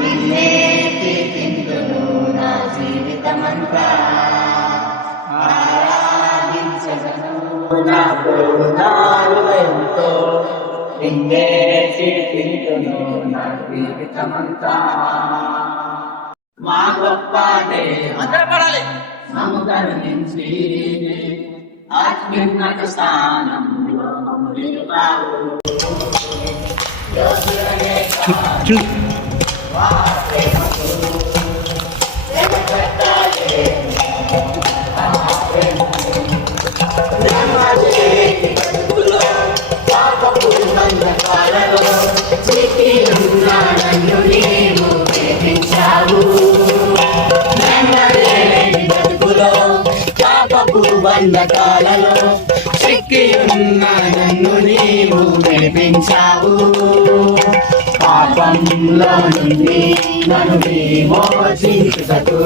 నిన్నే కీర్తింతును నా జీవితమంతా ఆరాధించదను నా పూర్ణ హృదయంతో నిన్నే కీర్తింతును నా జీవితమంతా మా గొప్ప మమ్ము కరుణించి అత్యున్నత స్థానంలో మమ్ము నిలుపావు బంధకాలలో చిక్కి ఉన్న నన్ను నీవు విడిపించావు పాపంలో నుండి నన్ను విమోచించుటకు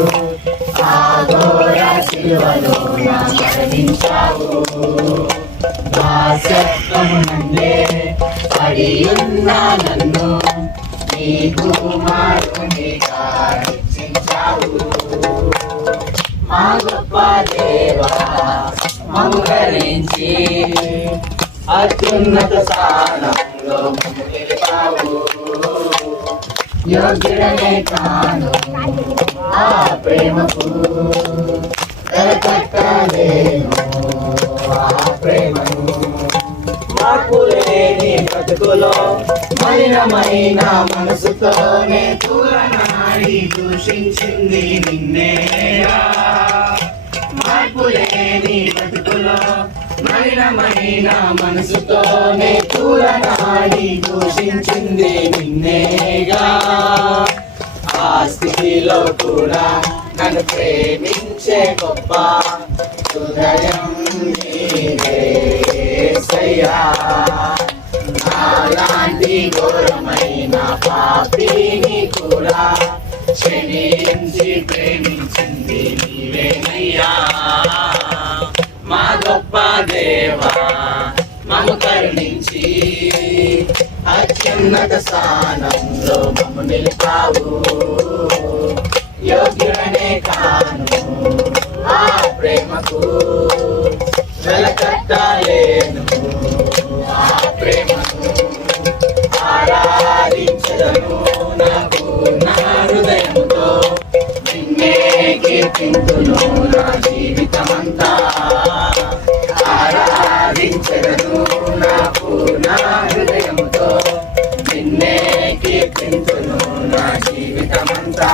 ఆ ఘోర శిలువలో మరణించావు దాసత్వము నుండే పడి ఉన్న నన్ను నీ కుమారునిగా రక్షించావు మా గొప్ప దేవా మమ్ము కరుణించి అత్యున్నత స్థానంలో మమ్ము నిలిపావు యోగ్యుడనే కాను ఆ ప్రేమకు కట్టలేను ఆ ప్రేమను మార్పు లేని బ్రతుకులో మలినమైన మనసుతోనే తూలనాడి దూషించింది నిన్నేరా మార్పు లేని బ్రతుకులో మలినమైన మనసుతోనే తూలనాడి దూషించింది నిన్నేగా ఆ స్థితిలో కూడా నన్ను ప్రేమించే గొప్ప హృదయం నీదే యేసయ్యా నాలాంటి ఘోరమైన పాపిని కూడా క్షమించి ప్రేమించింది నీవేనయ్యా మా గొప్ప దేవా మమ్ము కరుణించి అత్యున్నత స్థానంలో మమ్ము నిలిపావు యోగ్యుడనే కాను ఆ ప్రేమకు వెలకట్టలేను ఆ ప్రేమను ఆరాధించదను నాకు నా హృదయంతో నిన్నే కీర్తింతును నా జీవితమంతా ఆరాధించదను నాకు నా హృదయంతో నిన్నే కీర్తింతును నా జీవితమంతా.